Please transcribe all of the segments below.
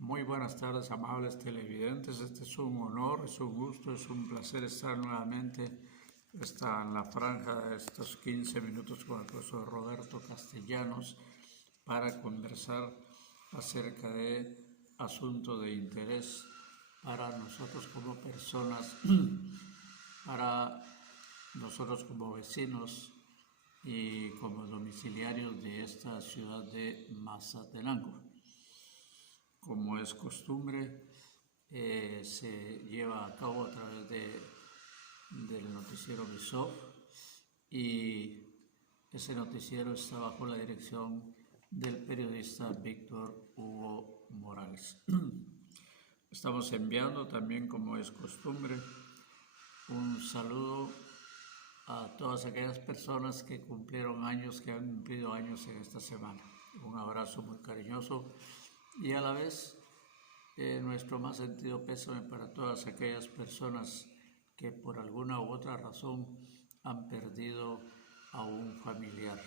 Muy buenas tardes, amables televidentes. Este es un honor, es un gusto, es un placer estar nuevamente en la franja de estos 15 minutos con el profesor Roberto Castellanos para conversar acerca de asuntos de interés para nosotros como personas, para nosotros como vecinos y como domiciliarios de esta ciudad de Mazatenango. Como es costumbre, se lleva a cabo a través del noticiero Visov y ese noticiero está bajo la dirección del periodista Víctor Hugo Morales. Estamos enviando también, como es costumbre, un saludo a todas aquellas personas que cumplieron años, que han cumplido años en esta semana. Un abrazo muy cariñoso y a la vez nuestro más sentido pésame para todas aquellas personas que por alguna u otra razón han perdido a un familiar.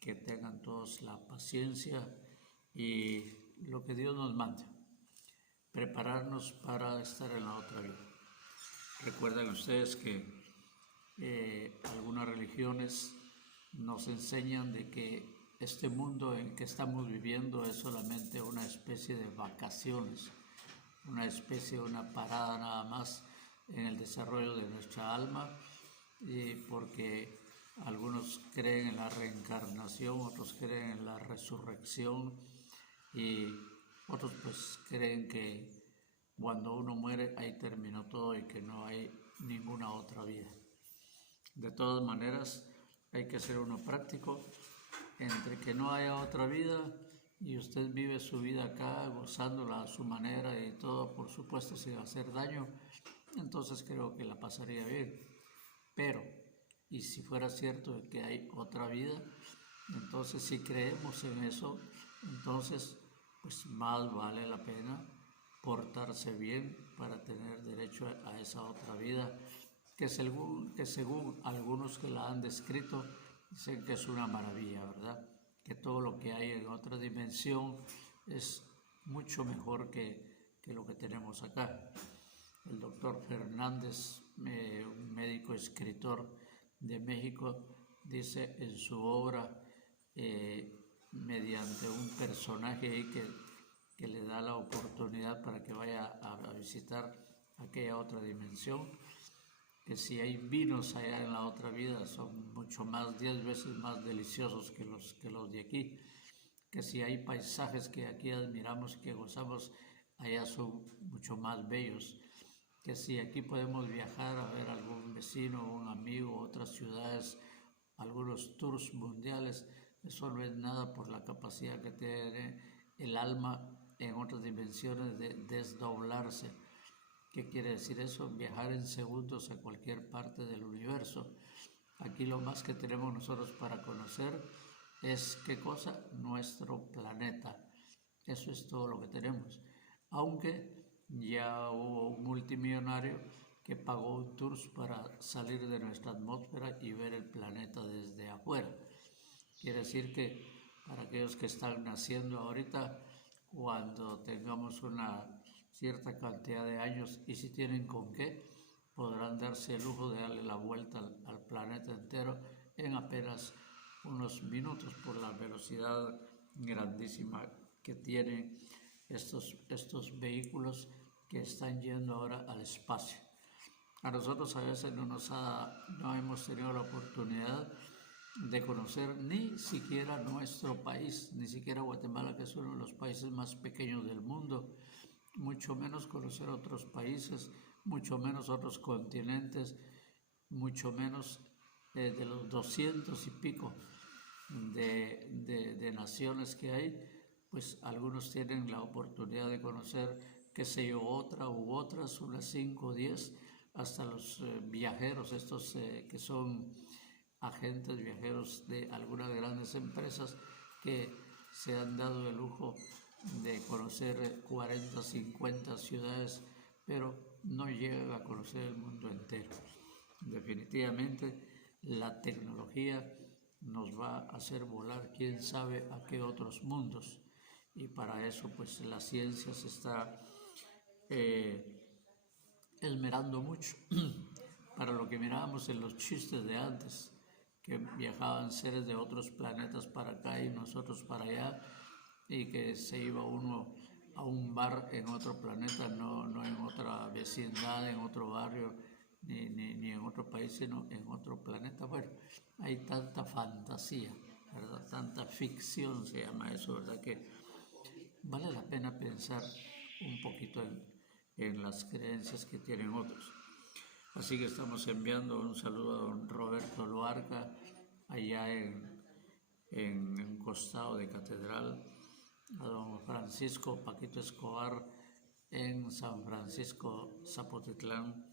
Que tengan todos la paciencia y lo que Dios nos manda, prepararnos para estar en la otra vida. Recuerden ustedes que algunas religiones nos enseñan de que este mundo en que estamos viviendo es solamente una especie de vacaciones, una especie de una parada nada más en el desarrollo de nuestra alma, porque algunos creen en la reencarnación, otros creen en la resurrección y otros pues creen que cuando uno muere ahí terminó todo y que no hay ninguna otra vida. De todas maneras, hay que ser uno práctico entre que no haya otra vida y usted vive su vida acá gozándola a su manera y todo, por supuesto, sin hacer daño, entonces creo que la pasaría bien. Pero, y si fuera cierto que hay otra vida, entonces si creemos en eso, entonces pues más vale la pena portarse bien para tener derecho a esa otra vida que según algunos que la han descrito, dicen que es una maravilla, ¿verdad? Que todo lo que hay en otra dimensión es mucho mejor que lo que tenemos acá. El doctor Fernández, un médico escritor de México, dice en su obra, mediante un personaje ahí que le da la oportunidad para que vaya a visitar aquella otra dimensión, que si hay vinos allá en la otra vida son mucho más, 10 veces más deliciosos que los de aquí, que si hay paisajes que aquí admiramos y que gozamos, allá son mucho más bellos, que si aquí podemos viajar a ver algún vecino, un amigo, otras ciudades, algunos tours mundiales, eso no es nada por la capacidad que tiene el alma en otras dimensiones de desdoblarse. ¿Qué quiere decir eso? Viajar en segundos a cualquier parte del universo. Aquí lo más que tenemos nosotros para conocer es, ¿qué cosa? Nuestro planeta. Eso es todo lo que tenemos. Aunque ya hubo un multimillonario que pagó un tour para salir de nuestra atmósfera y ver el planeta desde afuera. Quiere decir que para aquellos que están naciendo ahorita, cuando tengamos una cierta cantidad de años y si tienen con qué, podrán darse el lujo de darle la vuelta al planeta entero en apenas unos minutos por la velocidad grandísima que tienen estos vehículos que están yendo ahora al espacio. A nosotros a veces no hemos tenido la oportunidad de conocer ni siquiera nuestro país, ni siquiera Guatemala, que es uno de los países más pequeños del mundo, mucho menos conocer otros países, mucho menos otros continentes, mucho menos de los 200 y pico de naciones que hay, pues algunos tienen la oportunidad de conocer, qué sé yo, otra u otras, unas 5 o 10, hasta los viajeros, estos que son agentes viajeros de algunas grandes empresas que se han dado el lujo de conocer 40, 50 ciudades, pero no llegan a conocer el mundo entero. Definitivamente la tecnología nos va a hacer volar quién sabe a qué otros mundos y para eso pues la ciencia se está esmerando mucho para lo que mirábamos en los chistes de antes, que viajaban seres de otros planetas para acá y nosotros para allá, y que se iba uno a un bar en otro planeta, no en otra vecindad, en otro barrio, ni en otro país, sino en otro planeta. Bueno, hay tanta fantasía, ¿verdad? Tanta ficción se llama eso, ¿verdad? Que vale la pena pensar un poquito en las creencias que tienen otros. Así que estamos enviando un saludo a don Roberto Loarca, allá en un costado de Catedral, a don Francisco Paquito Escobar en San Francisco Zapotitlán,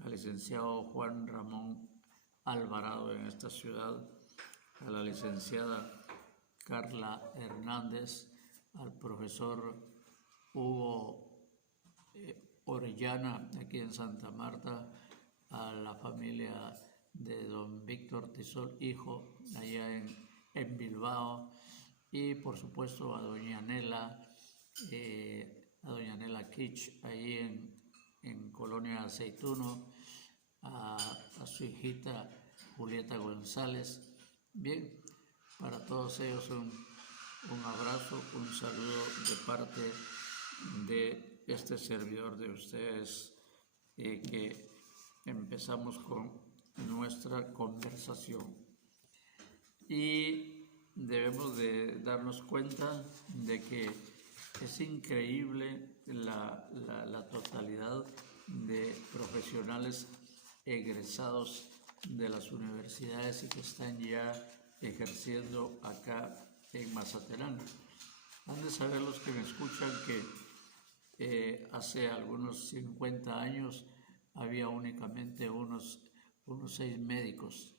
al licenciado Juan Ramón Alvarado en esta ciudad, a la licenciada Carla Hernández, al profesor Hugo Orellana aquí en Santa Marta, a la familia de don Víctor Tisol, hijo, allá en Bilbao, y por supuesto a doña Nela Kitsch, ahí en Colonia Aceituno, a su hijita Julieta González. Bien, para todos ellos un abrazo, un saludo de parte de este servidor de ustedes, que empezamos con nuestra conversación. Y debemos de darnos cuenta de que es increíble la totalidad de profesionales egresados de las universidades y que están ya ejerciendo acá en Mazatlán. Han de saber los que me escuchan que hace algunos 50 años había únicamente unos 6 médicos.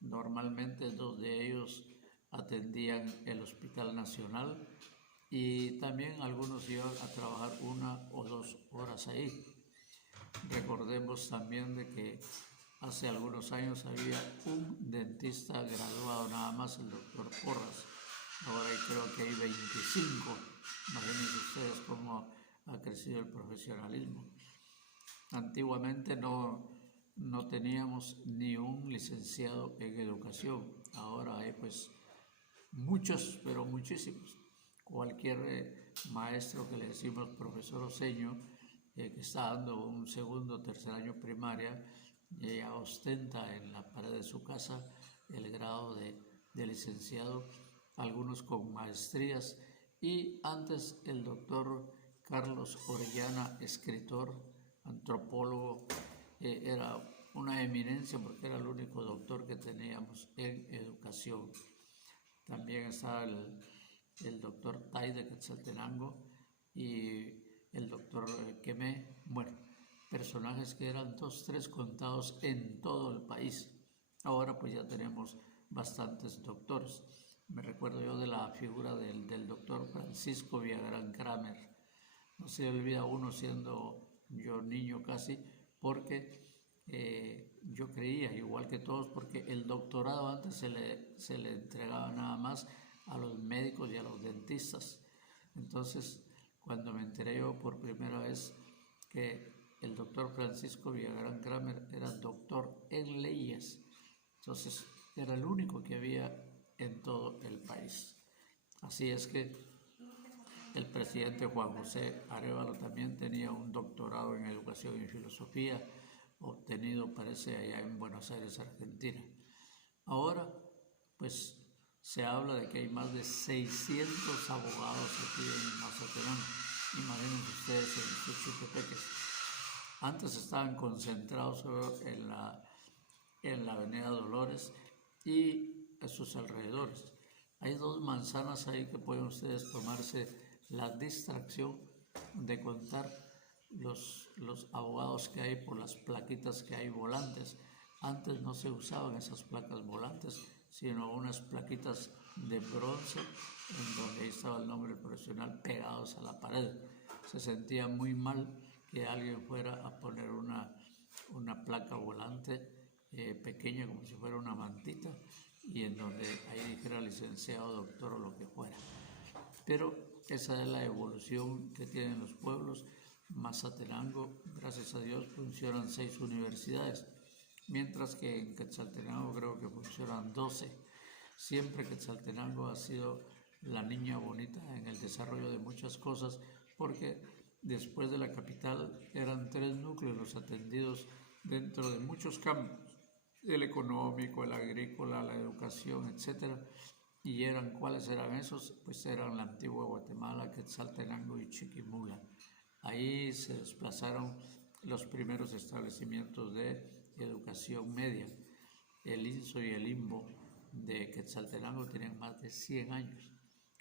Normalmente 2 de ellos atendían el Hospital Nacional y también algunos iban a trabajar 1 o 2 horas ahí. Recordemos también de que hace algunos años había un dentista graduado nada más, el doctor Porras. Ahora creo que hay 25. Imagínense ustedes cómo ha crecido el profesionalismo. Antiguamente no teníamos ni un licenciado en educación. Ahora hay pues muchos, pero muchísimos. Cualquier maestro que le decimos profesor o seño, que está dando un segundo o tercer año primaria, ya ostenta en la pared de su casa el grado de licenciado, algunos con maestrías. Y antes el doctor Carlos Orellana, escritor, antropólogo, era una eminencia porque era el único doctor que teníamos en educación. También está el doctor Tai de Quetzaltenango y el doctor Quemé. Bueno, personajes que eran 2, 3 contados en todo el país. Ahora pues ya tenemos bastantes doctores. Me recuerdo yo de la figura del doctor Francisco Villagrán Kramer. No se olvida uno, siendo yo niño casi, porque yo creía, igual que todos, porque el doctorado antes se le entregaba nada más a los médicos y a los dentistas. Entonces, cuando me enteré yo por primera vez que el doctor Francisco Villagrán Kramer era doctor en leyes, entonces era el único que había en todo el país. Así es que el presidente Juan José Arévalo también tenía un doctorado en educación y filosofía, obtenido, parece, allá en Buenos Aires, Argentina. Ahora, pues, se habla de que hay más de 600 abogados aquí en Mazatlán. Imagínense ustedes en Xochitepeques. Antes estaban concentrados en la Avenida Dolores y a sus alrededores. Hay 2 manzanas ahí que pueden ustedes tomarse la distracción de contar los abogados que hay por las plaquitas que hay volantes. Antes no se usaban esas placas volantes, sino unas plaquitas de bronce en donde ahí estaba el nombre profesional pegados a la pared. Se sentía muy mal que alguien fuera a poner una placa volante pequeña, como si fuera una mantita, y en donde ahí dijera licenciado, doctor o lo que fuera. Pero esa es la evolución que tienen los pueblos. Mazatenango, gracias a Dios, funcionan 6 universidades, mientras que en Quetzaltenango creo que funcionan 12. Siempre Quetzaltenango ha sido la niña bonita en el desarrollo de muchas cosas, porque después de la capital eran 3 núcleos los atendidos dentro de muchos campos, el económico, el agrícola, la educación, etc. ¿Y cuáles eran esos? Pues eran la antigua Guatemala, Quetzaltenango y Chiquimula. Ahí se desplazaron los primeros establecimientos de educación media. El INSO y el IMBO de Quetzaltenango tienen más de 100 años,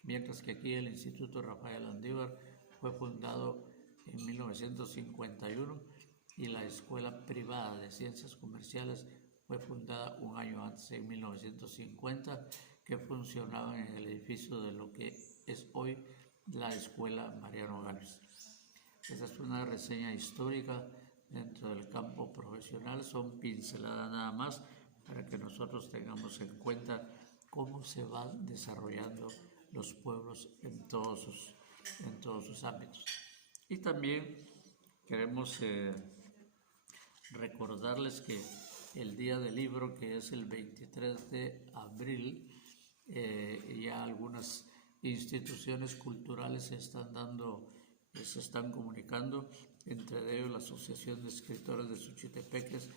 mientras que aquí el Instituto Rafael Andívar fue fundado en 1951 y la Escuela Privada de Ciencias Comerciales fue fundada un año antes, en 1950, que funcionaba en el edificio de lo que es hoy la Escuela Mariano Gálvez. Esa es una reseña histórica dentro del campo profesional, son pinceladas nada más para que nosotros tengamos en cuenta cómo se van desarrollando los pueblos en todos sus ámbitos. Y también queremos recordarles que el Día del Libro, que es el 23 de abril, ya algunas instituciones culturales se están comunicando, entre ellos la Asociación de Escritores de Suchitepeques,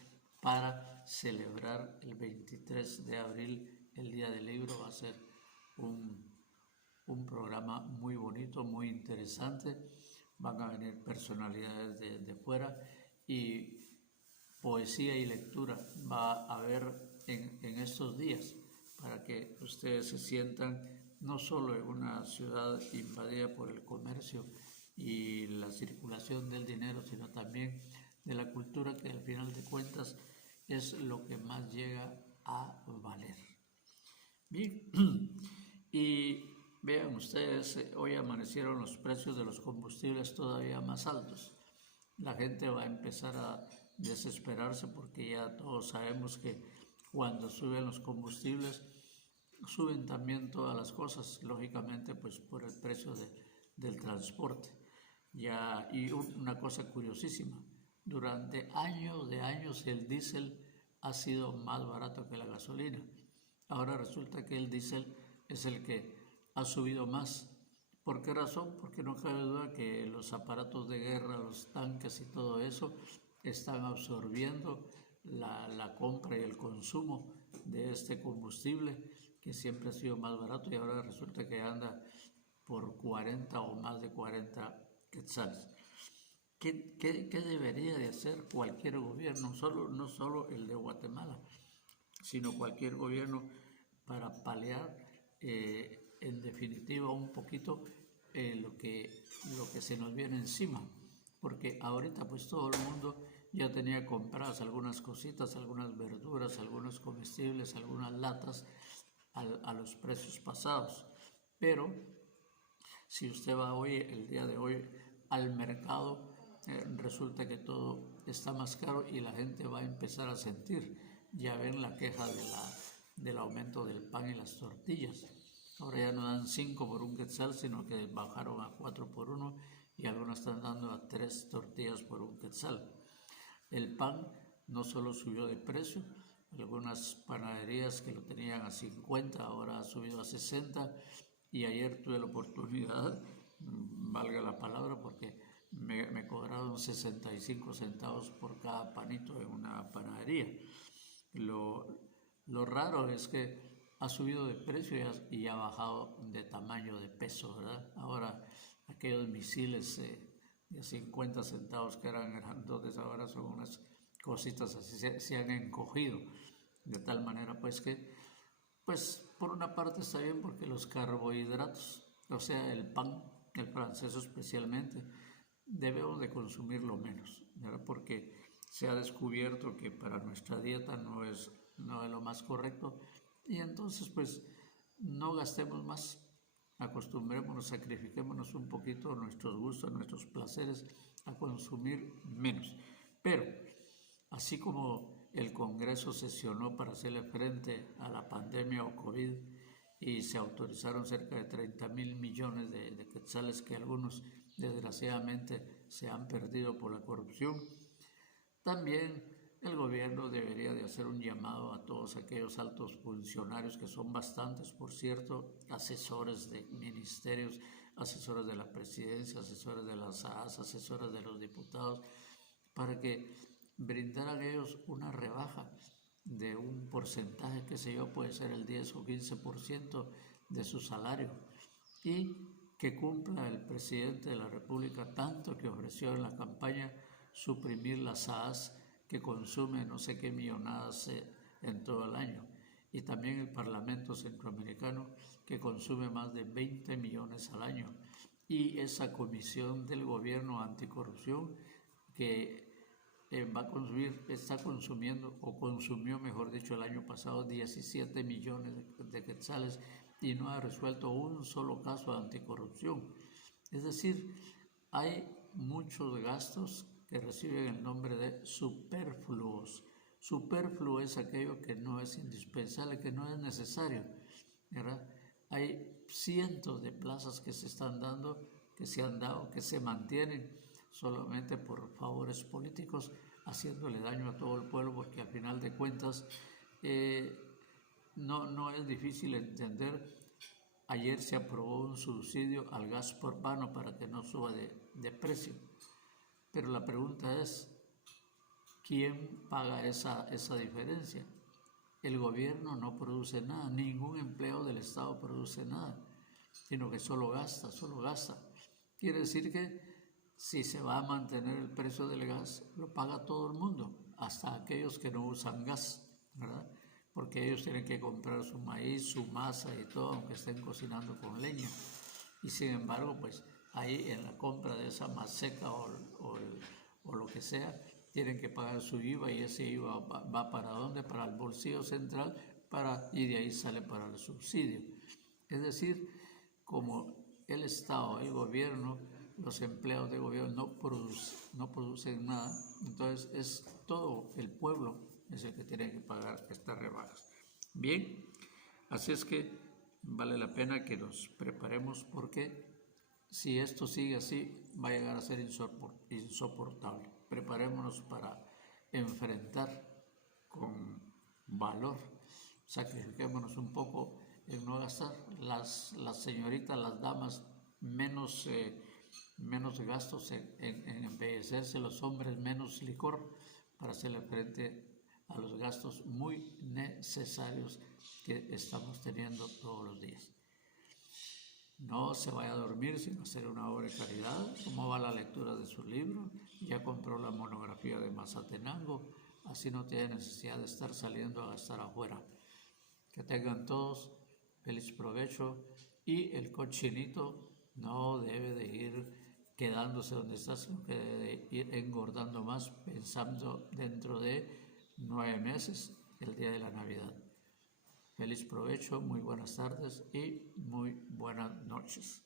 para celebrar el 23 de abril el Día del Libro. Va a ser un programa muy bonito, muy interesante. Van a venir personalidades de fuera y poesía y lectura va a haber en estos días, para que ustedes se sientan no solo en una ciudad invadida por el comercio y la circulación del dinero, sino también de la cultura, que al final de cuentas es lo que más llega a valer. Bien, y vean ustedes, hoy amanecieron los precios de los combustibles todavía más altos. La gente va a empezar a desesperarse porque ya todos sabemos que cuando suben los combustibles suben también todas las cosas, lógicamente pues por el precio del transporte. Ya, y una cosa curiosísima, durante años de años el diésel ha sido más barato que la gasolina. Ahora resulta que el diésel es el que ha subido más. ¿Por qué razón? Porque no cabe duda que los aparatos de guerra, los tanques y todo eso están absorbiendo la compra y el consumo de este combustible, que siempre ha sido más barato, y ahora resulta que anda por 40 o más de 40 quetzales. ¿Qué debería de hacer cualquier gobierno? No solo el de Guatemala, sino cualquier gobierno, para paliar en definitiva un poquito lo que se nos viene encima, porque ahorita pues todo el mundo ya tenía compradas algunas cositas, algunas verduras, algunos comestibles, algunas latas a los precios pasados, pero si usted va hoy, el día de hoy, al mercado, resulta que todo está más caro y la gente va a empezar a sentir. Ya ven la queja del aumento del pan y las tortillas. Ahora ya no dan 5 por un quetzal, sino que bajaron a 4 por 1 y algunos están dando a 3 tortillas por un quetzal. El pan no solo subió de precio, algunas panaderías que lo tenían a 50 ahora ha subido a 60, y ayer tuve la oportunidad, valga la palabra, porque me cobraron 65 centavos por cada panito en una panadería. Lo raro es que ha subido de precio y ha bajado de tamaño, de peso, ¿verdad? Ahora aquellos misiles de 50 centavos que eran grandotes, ahora son unas cositas así, se han encogido, de tal manera pues que, pues por una parte está bien, porque los carbohidratos, o sea el pan, el francés especialmente, debemos de consumirlo menos, ¿verdad? Porque se ha descubierto que para nuestra dieta no es lo más correcto, y entonces pues no gastemos más, acostumbrémonos, sacrifiquémonos un poquito nuestros gustos, nuestros placeres, a consumir menos. Pero así como el Congreso sesionó para hacerle frente a la pandemia o COVID y se autorizaron cerca de 30,000 millones de quetzales que algunos desgraciadamente se han perdido por la corrupción. También el gobierno debería de hacer un llamado a todos aquellos altos funcionarios, que son bastantes, por cierto, asesores de ministerios, asesores de la presidencia, asesores de las SAS, asesores de los diputados, para que brindaran a ellos una rebaja de un porcentaje, qué sé yo, puede ser el 10 o 15% de su salario, y que cumpla el presidente de la República tanto que ofreció en la campaña suprimir las SAS que consume no sé qué millonadas en todo el año, y también el Parlamento Centroamericano, que consume más de 20 millones al año, y esa comisión del gobierno anticorrupción que está consumiendo, o consumió, mejor dicho, el año pasado 17 millones de quetzales y no ha resuelto un solo caso de anticorrupción. Es decir, hay muchos gastos que reciben el nombre de superfluos. Superfluo es aquello que no es indispensable, que no es necesario, ¿verdad? Hay cientos de plazas que se están dando, que se han dado, que se mantienen solamente por favores políticos, haciéndole daño a todo el pueblo, porque al final de cuentas no es difícil entender. Ayer se aprobó un subsidio al gas propano para que no suba de precio, pero la pregunta es, ¿quién paga esa diferencia? El gobierno no produce nada, ningún empleado del Estado produce nada, sino que solo gasta. Quiere decir que si se va a mantener el precio del gas, lo paga todo el mundo, hasta aquellos que no usan gas, ¿verdad? Porque ellos tienen que comprar su maíz, su masa y todo, aunque estén cocinando con leña. Y sin embargo, pues ahí en la compra de esa maseca o lo que sea, tienen que pagar su IVA, y ese IVA va ¿para dónde? Para el bolsillo central, y de ahí sale para el subsidio. Es decir, como el Estado, el gobierno, los empleados de gobierno no producen nada, entonces es todo el pueblo es el que tiene que pagar estas rebajas. Bien, así es que vale la pena que nos preparemos, porque si esto sigue así va a llegar a ser insoportable. Preparémonos para enfrentar con valor, sacrifiquémonos un poco en no gastar. Las señoritas, las damas, menos gastos en embellecerse, los hombres menos licor, para hacerle frente a los gastos muy necesarios que estamos teniendo todos los días. No se vaya a dormir sin hacer una obra de caridad. ¿Cómo va la lectura de su libro? Ya compró la monografía de Mazatenango, así no tiene necesidad de estar saliendo a gastar afuera. Que tengan todos feliz provecho, y el cochinito no debe de ir quedándose donde está, sino que debe de ir engordando más, pensando dentro de 9 meses, el día de la Navidad. Feliz provecho, muy buenas tardes y muy buenas noches.